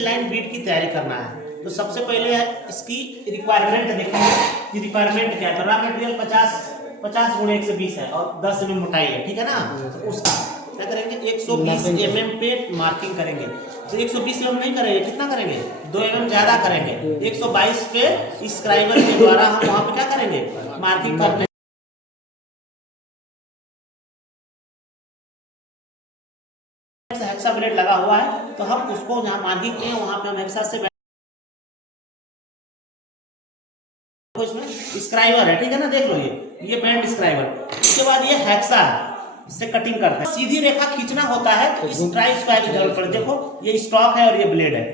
Line beat की तैयारी करना है तो सबसे पहले इसकी रिक्वायरमेंट देखेंगे कि रिक्वायरमेंट क्या है। तो रॉ मटेरियल 50 गुणे 120 है और 10 mm मोटाई है, ठीक है ना। तो उसका क्या करेंगे 120 mm पे मार्किंग करेंगे। तो 120 mm नहीं करेंगे, कितना करेंगे 2 mm ज्यादा करेंगे। 122 पे स्क्राइबर के द्वारा हम वहां पे क्या करेंगे मार्किंग करते हैं। हेक्सा ब्लेड लगा हुआ है तो हम उसको जहाँ मार्किंग किए वहां पे हम हेक्सा से इसमें स्क्राइबर है, ठीक है ना। देख लो ये बैंड स्क्राइबर। इसके बाद ये हेक्सा है, इससे कटिंग करते हैं। सीधी रेखा खींचना होता है तो इस ट्राई स्क्वायर की जरूरत पड़े। देखो ये स्टॉक है और ये ब्लेड है।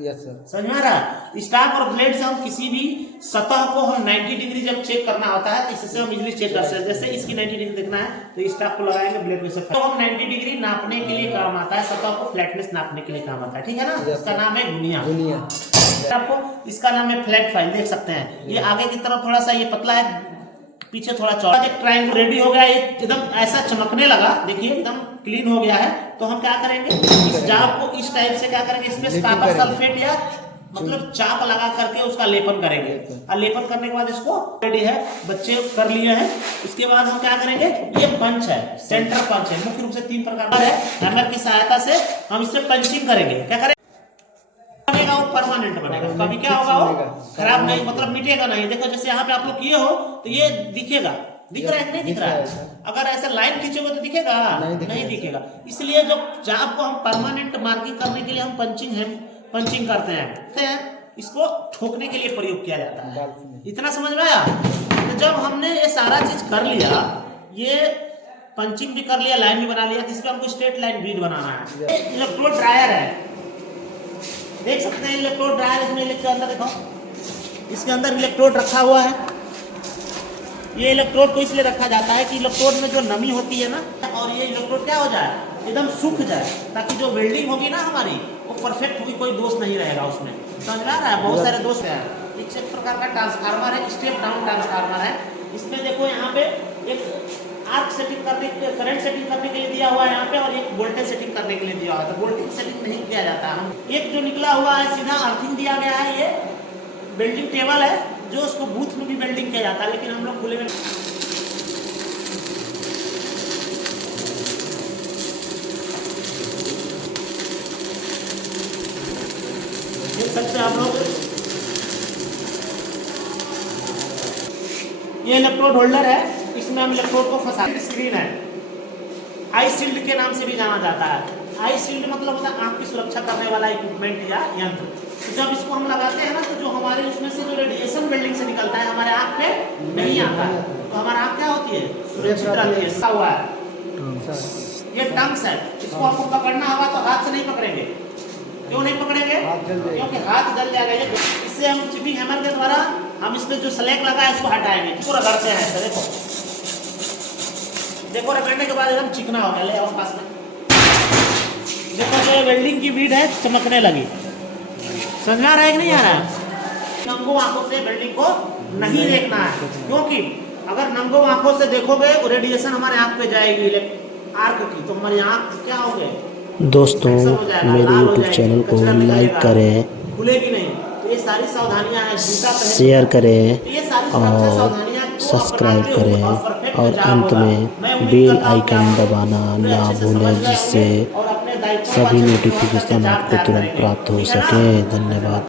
यस सर, समझ में आ रहा। स्टॉक और ब्लेड से हम किसी भी सतह को हम 90 डिग्री जब चेक करना होता है तो इससे हम इजीली चेक कर सकते हैं। जैसे इसकी 90 डिग्री देखना है तो स्टॉक को लगाएंगे, ब्लेड में से तो हम 90 डिग्री नापने के लिए काम आता है, सतह को फ्लैटनेस नापने के लिए काम आता है, ठीक है ना। इसका नाम है गुनिया। आपको इसका नाम है फ्लैट फाइल, देख सकते हैं। ये आगे की तरफ थोड़ा सा ये पतला है, पीछे थोड़ा चौड़ा। एक ट्रायंगल रेडी हो गया, एकदम ऐसा चमकने लगा, देखिए एकदम क्लीन हो गया है। तो हम क्या करेंगे इस जाब को इस टाइप से क्या करेंगे, इसमें कॉपर सल्फेट या मतलब चाक लगा करके उसका लेपन करेंगे। और लेपन करने के बाद इसको रेडी है, बच्चे कर लिए हैं। इसके बाद हम क्या करेंगे, ये पंच है, सेंटर पंच है। मुख्य रूप से 3 प्रकार का है। हैमर की सहायता से हम इससे पंचिंग करेंगे। क्या करेंगे बनेगा वो परमानेंट बनेगा, कभी क्या होगा वो खराब नहीं, मतलब मिटेगा नहीं। देखो जैसे यहाँ पे आप लोग किए हो तो ये दिखेगा, दिख रहा है कि नहीं दिख रहा है। अगर ऐसे लाइन खींचोगे तो दिखेगा नहीं दिखेगा। इसलिए जो जाब को हम परमानेंट मार्किंग करने के लिए हम पंचिंग करते हैं, इसको ठोकने के लिए प्रयोग किया जाता है। इतना समझ में आया। तो जब हमने ये सारा चीज कर लिया, ये पंचिंग भी कर लिया, लाइन भी बना लिया, तो इसमें हमको स्ट्रेट लाइन बीट बनाना है। इलेक्ट्रोड ड्रायर है, देख सकते हैं इलेक्ट्रोड ड्रायर। इसमें इलेक्ट्रोड अंदर देखो, इसके अंदर इलेक्ट्रोड रखा हुआ है। ये इलेक्ट्रोड को इसलिए रखा जाता है कि इलेक्ट्रोड में जो नमी होती है ना, और ये इलेक्ट्रोड क्या हो जाए एकदम सूख जाए, ताकि जो वेल्डिंग होगी ना हमारी वो परफेक्ट होगी, कोई दोष नहीं रहेगा उसमें। समझ में आ रहा है। बहुत सारे दोष है। एक प्रकार का ट्रांसफार्मर है, स्टेप डाउन ट्रांसफार्मर है। इसमें देखो यहाँ पे एक आर्क सेटिंग करने, करंट सेटिंग करने के लिए दिया हुआ है यहाँ पे, और एक वोल्टेज सेटिंग करने के लिए दिया हुआ है। तो वोल्टेज सेटिंग नहीं किया जाता है। एक जो निकला हुआ है सीधा अर्थिंग दिया गया है, ये वेल्डिंग टेबल है, जो उसको बूथ में भी वेल्डिंग किया जाता है, लेकिन हम लोग खुले में देख सकते हैं आप लोग। ये इलेक्ट्रोड होल्डर है, इसमें हम इलेक्ट्रोड को फंसा। स्क्रीन है, आई शील्ड के नाम से भी जाना जाता है। आई शील्ड मतलब होता है आंख की सुरक्षा करने वाला इक्विपमेंट या यंत्र। तो जब इसको हम लगाते हैं ना, तो जो हमारे उसमें से जो रेडिएशन वेल्डिंग से निकलता है हमारे आंख पे नहीं आता है, तो हमारा आंख क्या होती है सुरक्षित रहती है। ऐसा हुआ है। ये टंग्स है, इसको आपको पकड़ना होगा तो हाथ से नहीं पकड़ेंगे। क्यों नहीं पकड़ेंगे, क्योंकि हाथ जल जाएगा। ये इससे हम चिपिंग हैमर के द्वारा हम इसमें जो स्लैग लगा है इसको हटाएंगे। इसको रगड़ते हैं ऐसे, देखो देखो, रगड़ने के बाद एकदम चिकना हो गया। ले और पास में देखो, जो वेल्डिंग की बीड है चमकने लगी। समझ आ रहा है कि नहीं आ रहा है। नंगो आंखों से वेल्डिंग को नहीं देखना है, क्योंकि अगर नंगो आंखों से देखोगे रेडिएशन हमारे आंख पे जाएगी आर्क की, तो हमारी आंख क्या हो गए। दोस्तों मेरे YouTube चैनल को लाइक करें, खुलेगी नहीं। तो ये सारी सावधानियां हैं, शेयर करें और सब्सक्राइब करें, और अंत में बेल आइकन दबाना ना भूलें, जिससे सभी नोटिफिकेशन आपको तुरंत प्राप्त हो सके। धन्यवाद।